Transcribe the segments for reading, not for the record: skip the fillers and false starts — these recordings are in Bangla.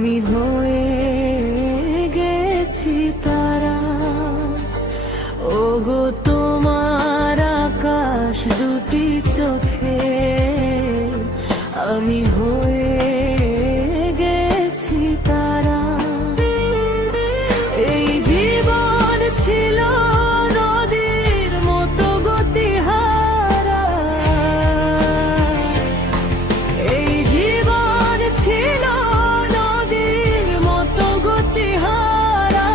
আমি হয়ে গেছি তারা। ওগো তোমার আকাশ দুটি চোখে আমি হয়ে গেছি তারা। এই জীবন ছিল নদীর মতো গতিহারা, এই জীবন ছিল নদীর মতো গতিহারা,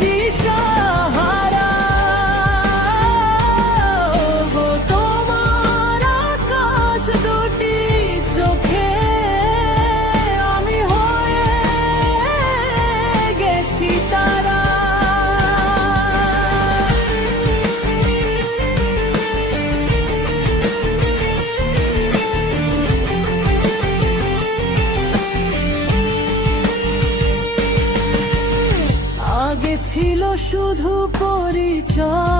দিশাহারা। ওগো তোমার আকাশ দুটি চোখে আমি হয়ে গেছি তারা। আগে ছিল শুধু পরিচয়,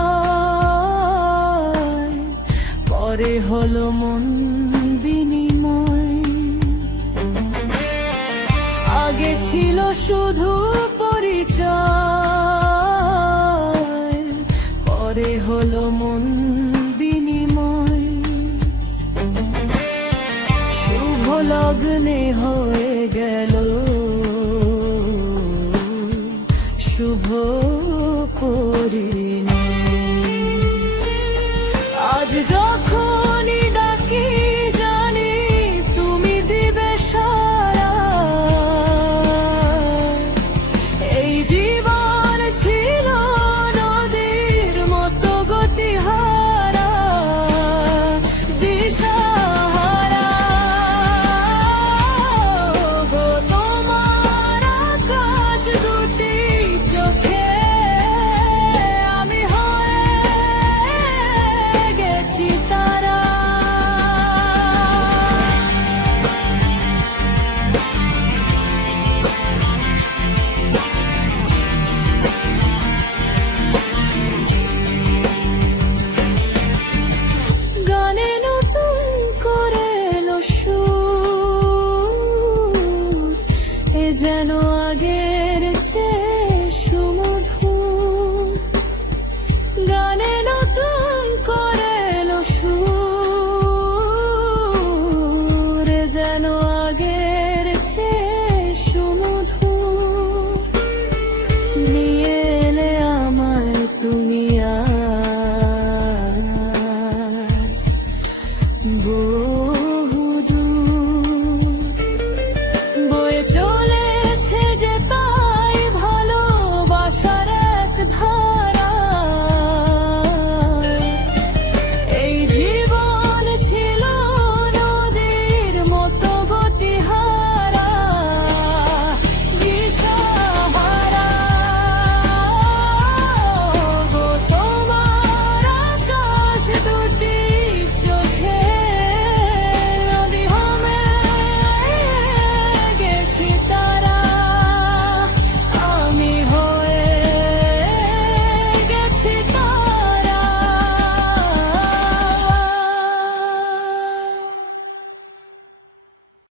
পরে হলো মন বিনিময়। আগে ছিল শুধু পরিচয়, পরে হলো মন বিনিময়। শুভ লগ্নে হয়ে গেল শুভ পরিণয়। আজ যখনই ডাকি জানি তুমি দিবে সাড়া। এই জীবন ছিল নদীর মতো গতিহারা, দিশাহারা। ওগো তোমার আকাশ দুটি চোখে আমি হয়ে গেছি তারা। গানে নতুন করে এলো সুর, এ যেন আগের চেয়ে